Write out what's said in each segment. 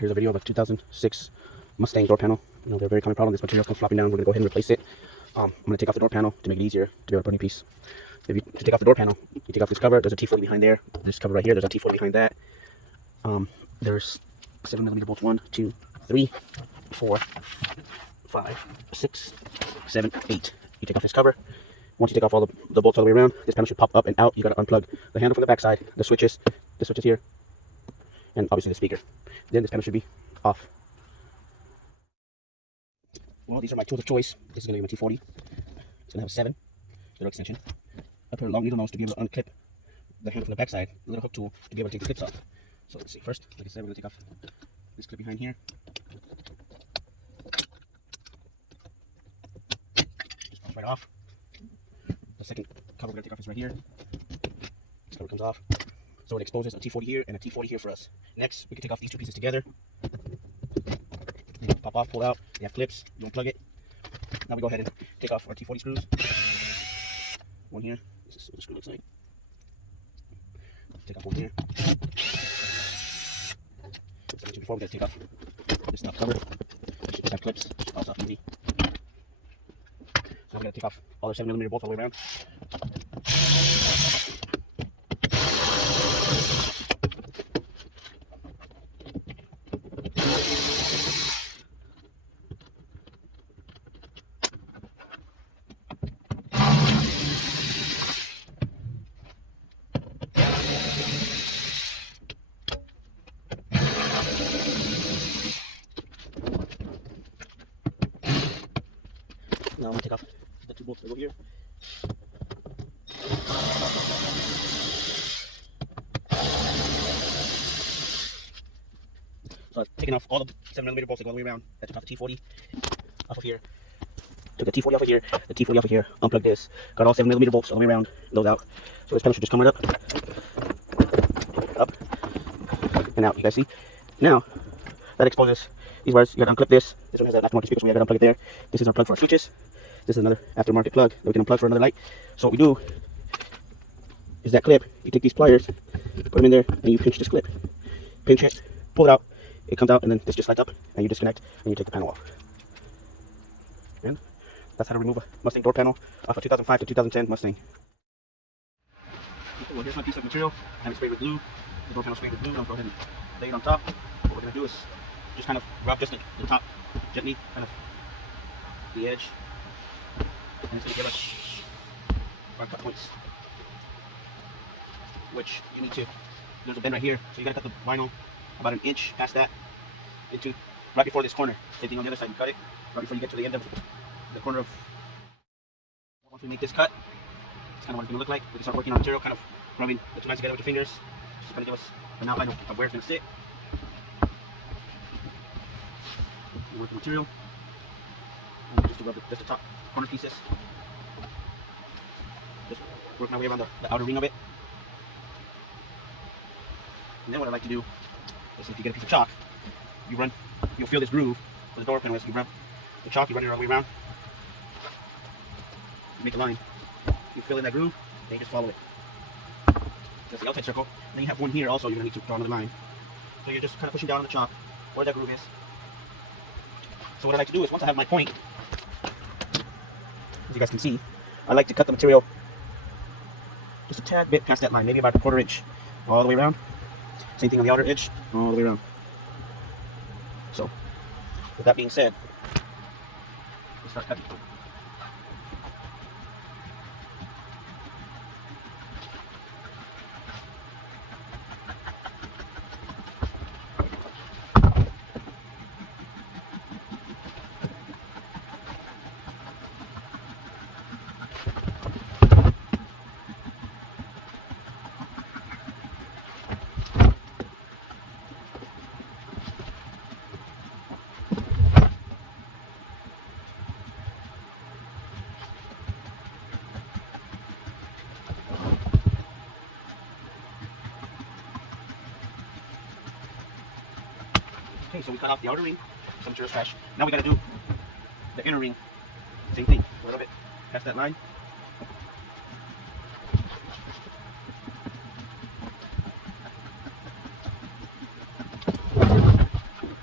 Here's a video of a 2006 Mustang door panel. You know, they're a very common problem. This material comes flopping down. We're gonna go ahead and replace it. I'm gonna take off the door panel to make it easier to be able to put a new piece. To take off the door panel, you take off this cover. There's a T40 behind there. This cover right here, there's a T40 behind that. There's 7mm bolts. 1, 2, 3, 4, 5, 6, 7, 8. You take off this cover. Once you take off all the bolts all the way around, this panel should pop up and out. You gotta unplug the handle from the backside, the switches here, and obviously the speaker. Then this panel should be off. Well, these are my tools of choice. This is gonna be my T40. It's gonna have a 7 little extension. I put a long needle nose to be able to unclip the handle from the backside, a little hook tool to be able to take the clips off. So let's see. First, like I said, we're gonna take off this clip behind here. Just pops right off. The second cover we're gonna take off is right here. This cover comes off. So it exposes a T40 here and a T40 here for us. Next, we can take off these two pieces together. Pop off, pull out. You have clips. You unplug it. Now we go ahead and take off our T40 screws. One here. This is what the screw looks like. Take off one here. As I mentioned before, we gotta take off this top cover. It should just have clips. It should bounce off easy. So we gotta take off all our 7mm bolts all the way around. Now I'm going to take off the two bolts that go here. So I've taken off all the 7mm bolts that go all the way around. I took off the T40 off of here. Took the T40 off of here, the T40 off of here, unplugged this. Got all 7mm bolts all the way around, those out. So this panel should just come right up, and out. You guys see? Now, that exposes these wires. You gotta unclip this. This one has an aftermarket speaker, so we gotta unplug it there. This is our plug for our switches. This is another aftermarket plug that we can unplug for another light. So what we do is that clip, you take these pliers, put them in there, and you pinch this clip. Pinch it, pull it out, it comes out, and then this just lights up, and you disconnect, and you take the panel off. And that's how to remove a Mustang door panel off a 2005 to 2010 Mustang. Well, here's my piece of material. I have it sprayed with glue. The door panel sprayed with glue. I'll go ahead and lay it on top. What we're going to do is just kind of rub just like the top gently, kind of the edge. And it's going to give us our cut points, which you need to, there's a bend right here, so you got to cut the vinyl about 1 inch past that into right before this corner. Same thing on the other side, you cut it right before you get to the end of the corner of. Once we make this cut, it's kind of what it's going to look like. We can start working on material, kind of rubbing the two lines together with your fingers, just going to give us an outline of where it's going to sit. Work the material, and just to rub just the top corner pieces. Just work my way around the outer ring of it. And then what I like to do is, if you get a piece of chalk, you'll feel this groove for the door panel. You rub the chalk, you run it all the way around, you make a line. You fill in that groove, then you just follow it. That's the outside circle. And then you have one here also, you're going to need to draw another line. So you're just kind of pushing down on the chalk where that groove is. So what I like to do is, once I have my point, as you guys can see, I like to cut the material just a tad bit past that line, maybe about 1/4 inch, all the way around. Same thing on the outer edge, all the way around. So, with that being said, let's start cutting. Okay, so we cut off the outer ring, some material scratch. Now we gotta do the inner ring. Same thing, a little bit past that line.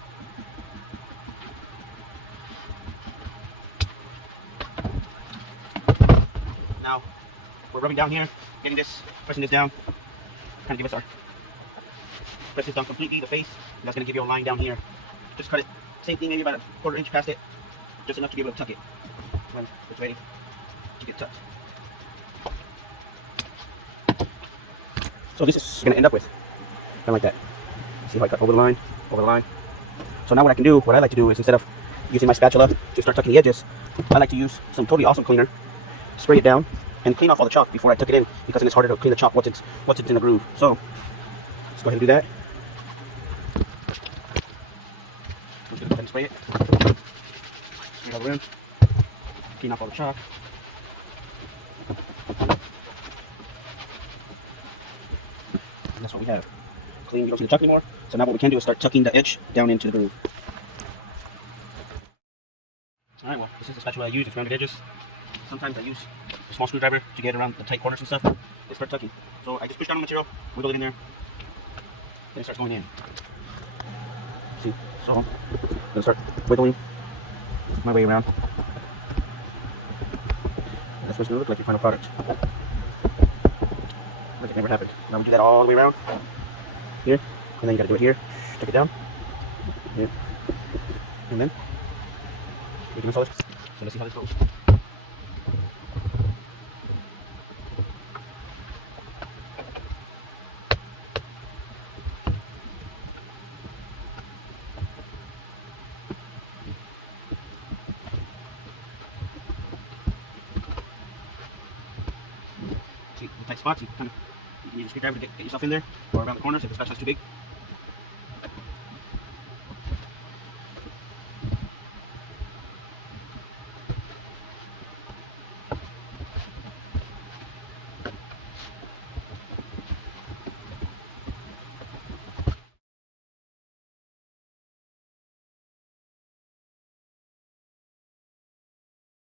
we're rubbing down here, getting this, pressing this down, kind of give us our, press this down completely, the face, and that's going to give you a line down here. Just cut it, same thing, maybe about a quarter-inch past it, just enough to be able to tuck it when it's ready to get tucked. So this is going to end up with, kind of like that. See how I cut over the line, over the line. So now what I like to do is, instead of using my spatula to start tucking the edges, I like to use some totally awesome cleaner, spray it down, and clean off all the chalk before I tuck it in, because then it's harder to clean the chalk once it's in the groove. So let's go ahead and do that. Just gonna go ahead and spray it. Spray it all around. Clean off all the chalk. And that's what we have. Clean, you don't see the chalk anymore. So now what we can do is start tucking the edge down into the groove. Alright, well, this is the spatula I use. It's rounded edges. Sometimes I use a small screwdriver to get around the tight corners and stuff. And start tucking. So I just push down the material, wiggle it in there, then it starts going in. See? So I'm gonna start wiggling my way around. And that's what it's gonna look like, your final product. Like it never happened. Now we do that all the way around. Here. And then you gotta do it here. Take it down. Here. And then we can install it. So let's see how this goes. See the tight spots, you kind of use a screwdriver to get yourself in there, or around the corners if the spatula's too big.